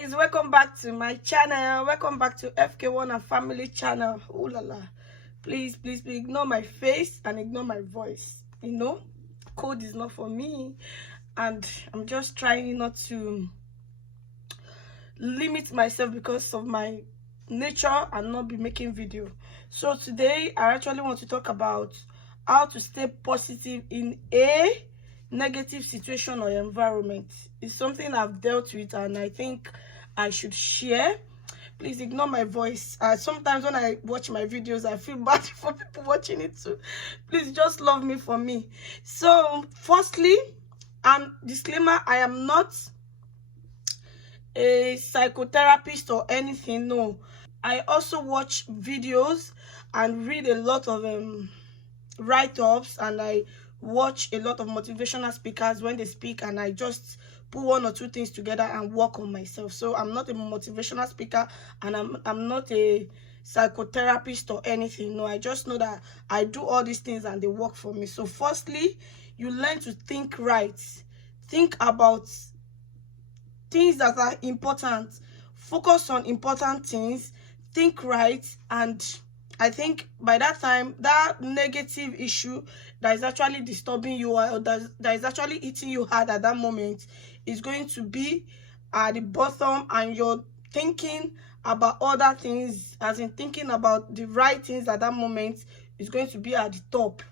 guys, welcome back to my channel. Welcome back to FK1 and Family channel. Ooh la la. Please ignore my face and ignore my voice. You know, code is not for me, and I'm just trying not to limit myself because of my nature and not be making video. So today I actually want to talk about how to stay positive in a negative situation or environment. It's something I've dealt with and I think I should share. Please ignore my voice. Sometimes when I watch my videos, I feel bad for people watching it too. Please just love me for me. So firstly, and disclaimer, I am not a psychotherapist or anything. No, I also watch videos and read a lot of write-ups, and I watch a lot of motivational speakers when they speak, and I just put one or two things together and work on myself. So I'm not a motivational speaker, and I'm not a psychotherapist or anything. No, I just know that I do all these things and they work for me. So firstly, you learn to think right. Think about things that are important. Focus on important things. Think right. And I think by that time, that negative issue that is actually disturbing you or that is actually hitting you hard at that moment is going to be at the bottom, and you're thinking about other things, as in thinking about the right things at that moment, is going to be at the top.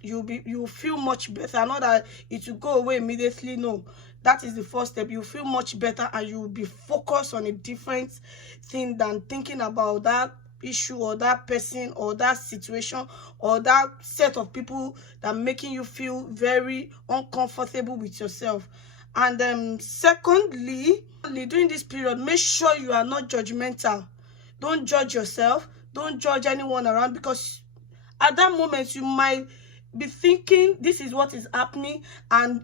You'll feel much better. Not that it will go away immediately. No, that is the first step. You feel much better and you'll be focused on a different thing than thinking about that issue or that person or that situation or that set of people that making you feel very uncomfortable with yourself. And secondly, during this period, make sure you are not judgmental. Don't judge yourself. Don't judge anyone around, because at that moment you might be thinking this is what is happening, and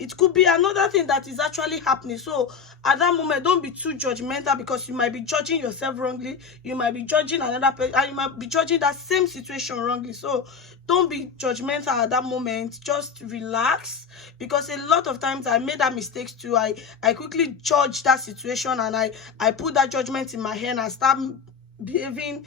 it could be another thing that is actually happening. So at that moment, don't be too judgmental, because you might be judging yourself wrongly. You might be judging another person, and you might be judging that same situation wrongly. So don't be judgmental at that moment. Just relax, because a lot of times I made that mistake too. I quickly judge that situation, and I put that judgment in my head and start behaving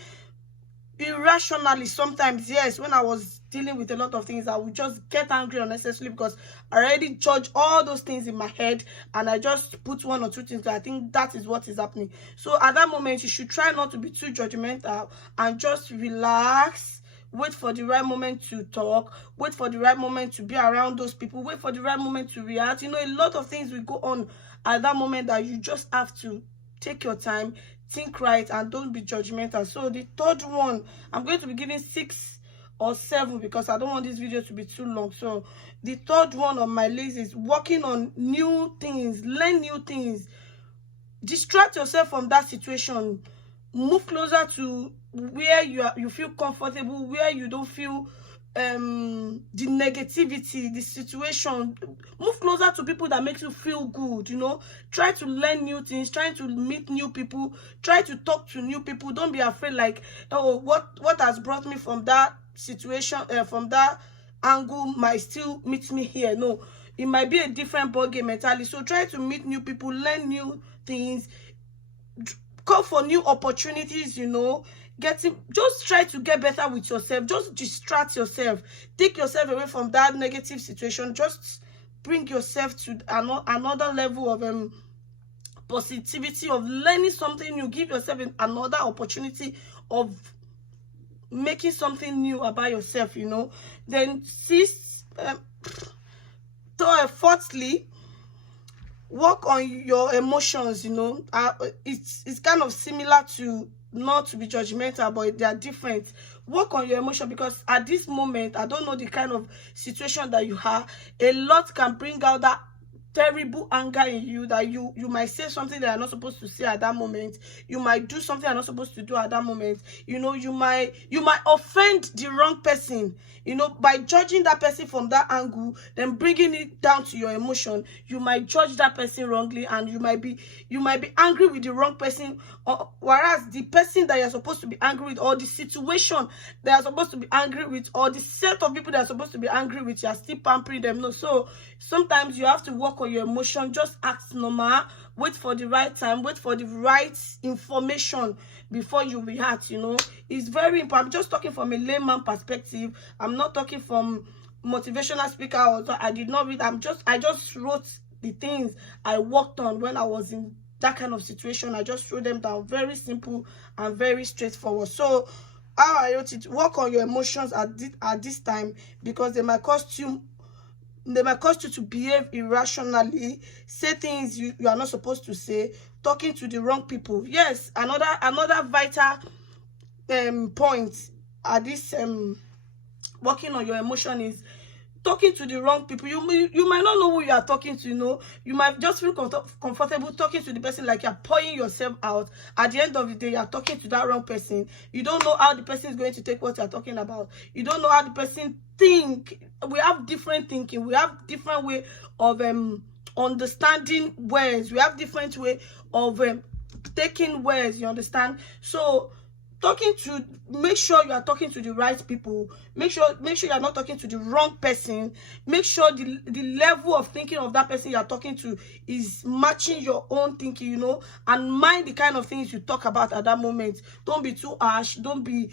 irrationally sometimes. Yes, when I was dealing with a lot of things, I would just get angry unnecessarily because I already judged all those things in my head, and I just put one or two things. I think that is what is happening. So at that moment, you should try not to be too judgmental and just relax. Wait for the right moment to talk. Wait for the right moment to be around those people. Wait for the right moment to react. You know, a lot of things will go on at that moment that you just have to take your time, think right, and don't be judgmental. So the third one, I'm going to be giving 6 or 7 because I don't want this video to be too long. So the third one on my list is working on new things. Learn new things. Distract yourself from that situation. Move closer to where you feel comfortable, where you don't feel the negativity, the situation. Move closer to people that make you feel good. You know, try to learn new things, try to meet new people, try to talk to new people. Don't be afraid, like, oh, what has brought me from that situation, from that angle, might still meet me here. No, it might be a different ballgame entirely. So try to meet new people, learn new things, go for new opportunities. You know, just try to get better with yourself. Just distract yourself. Take yourself away from that negative situation. Just bring yourself to another level of positivity, of learning something new. Give yourself another opportunity of making something new about yourself, you know. Then fourthly, work on your emotions. You know, it's kind of similar to not to be judgmental, but they are different. Work on your emotion, because at this moment, I don't know the kind of situation that you have, a lot can bring out that terrible anger in you, that you might say something that you're not supposed to say at that moment. You might do something you're not supposed to do at that moment. You know, you might offend the wrong person. You know, by judging that person from that angle, then bringing it down to your emotion, you might judge that person wrongly, and you might be angry with the wrong person, whereas the person that you're supposed to be angry with, or the situation that you're supposed to be angry with, or the set of people that are supposed to be angry with, you're still pampering them. No, so sometimes you have to work on your emotion. Just act normal, wait for the right time, wait for the right information before you react. It's very important. I'm just talking from a layman perspective. I'm not talking from motivational speaker. Although I did not read. I just wrote the things I worked on when I was in that kind of situation. I just wrote them down. Very simple and very straightforward. So how I wrote it: work on your emotions at this time, because they might cost you to behave irrationally, say things you are not supposed to say, talking to the wrong people. Yes, another vital point at this working on your emotion is talking to the wrong people. You might not know who you are talking to. You might just feel comfortable talking to the person, like you're pouring yourself out. At the end of the day, you're talking to that wrong person. You don't know how the person is going to take what you're talking about. You don't know how the person think. We have different thinking. We have different way of understanding words. We have different way of taking words, you understand? So make sure you are talking to the right people. Make sure you are not talking to the wrong person. Make sure the level of thinking of that person you are talking to is matching your own thinking, and mind the kind of things you talk about at that moment. Don't be too harsh. Don't be,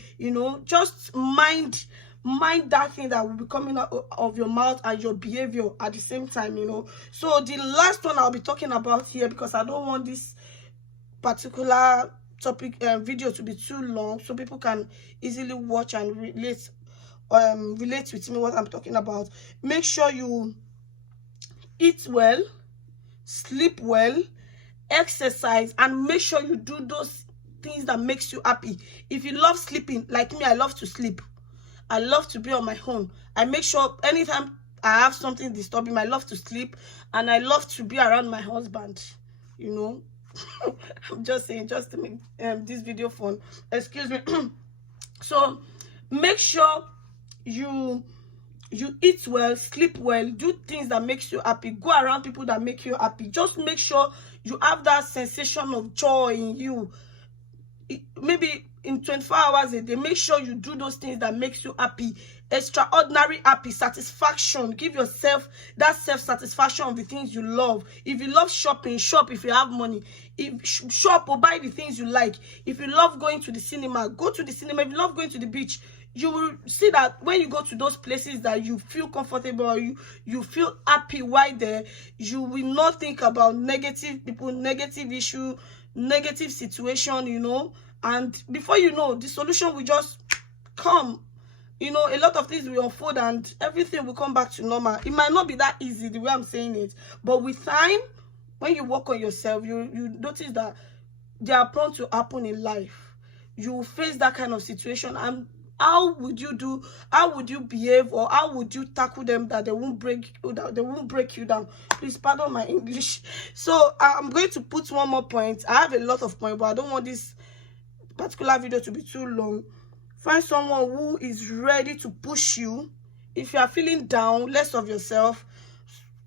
just mind that thing that will be coming out of your mouth and your behavior at the same time. So the last one I'll be talking about here, because I don't want this particular topic video to be too long, so people can easily watch and relate with me what I'm talking about. Make sure you eat well, sleep well, exercise, and make sure you do those things that makes you happy. If you love sleeping, like me, I love to sleep. I love to be on my own. I make sure anytime I have something disturbing, I love to sleep, and I love to be around my husband. I'm just saying, just to make this video fun. Excuse me. So make sure you eat well, sleep well, do things that makes you happy, go around people that make you happy. Just make sure you have that sensation of joy in you. Maybe in 24 hours a day, make sure you do those things that makes you happy, extraordinary happy, satisfaction. Give yourself that self-satisfaction of the things you love. If you love shopping, shop if you have money. Shop or buy the things you like. If you love going to the cinema, go to the cinema. If you love going to the beach, you will see that when you go to those places that you feel comfortable, or you feel happy while there, you will not think about negative people, negative issue, negative situation, and before you know, the solution will just come. A lot of things will unfold and everything will come back to normal. It might not be that easy the way I'm saying it, but with time, when you work on yourself, you notice that they are prone to happen in life. You will face that kind of situation, and how would you behave, or how would you tackle them that they won't break you down? Please pardon my English. So I'm going to put one more point. I have a lot of points, but I don't want this particular video to be too long. Find someone who is ready to push you. If you are feeling down, less of yourself.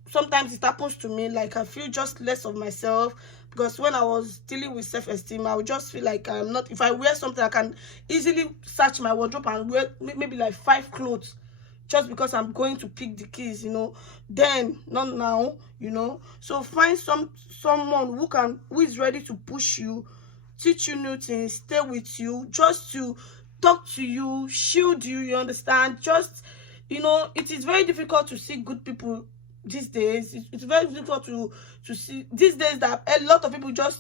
Sometimes it happens to me, like I feel just less of myself, because when I was dealing with self-esteem, I would just feel like I'm not. If I wear something, I can easily search my wardrobe and wear maybe like 5 clothes, just because I'm going to pick the keys, Then, not now, So find someone who is ready to push you, teach you new things, stay with you, just to talk to you, shield you. You understand? Just, it is very difficult to see good people these days. It's very difficult to see these days that a lot of people, just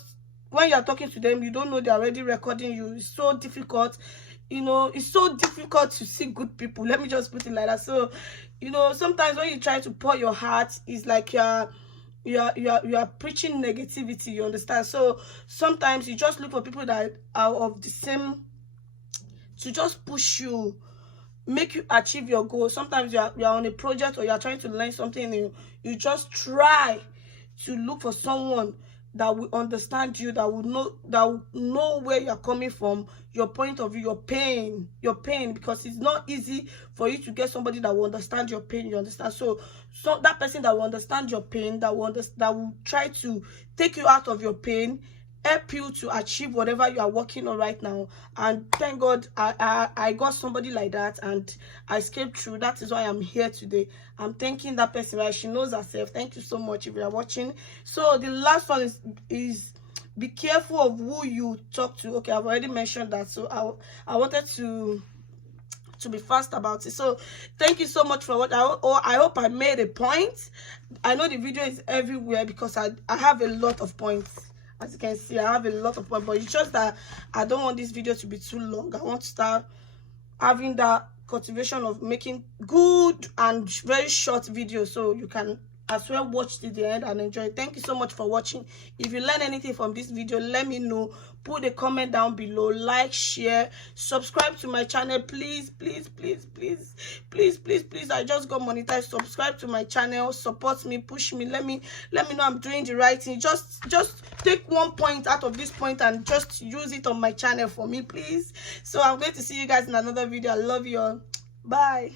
when you're talking to them, you don't know they're already recording you. It's so difficult. It's so difficult to see good people. Let me just put it like that. So, sometimes when you try to pour your heart, it's like you are preaching negativity. You understand? So sometimes you just look for people that are of the same, to just push you, make you achieve your goal. Sometimes you are on a project, or you are trying to learn something new. You just try to look for someone that will understand you, that will know where you're coming from, your point of view, your pain, because it's not easy for you to get somebody that will understand your pain. You understand? So that person that will understand your pain, that will try to take you out of your pain, help you to achieve whatever you are working on right now. And thank God I got somebody like that, and I escaped through. That is why I'm here today. I'm thanking that person, right? She knows herself. Thank you so much if you are watching. So the last one is be careful of who you talk to. Okay, I've already mentioned that, so I wanted to be fast about it. So thank you so much for what I hope I made a point. I know the video is everywhere because I have a lot of points. As you can see, I have a lot of points, but it's just that I don't want this video to be too long. I want to start having that cultivation of making good and very short videos, so you can as well watch to the end and enjoy. Thank you so much for watching. If you learn anything from this video, let me know. Put a comment down below, like, share, subscribe to my channel, please, please, please, please, please, please, please. I just got monetized. Subscribe to my channel, support me, push me, let me know I'm doing the right thing. Just take 1 point out of this point and just use it on my channel for me, please. So I'm going to see you guys in another video. I love you all. Bye.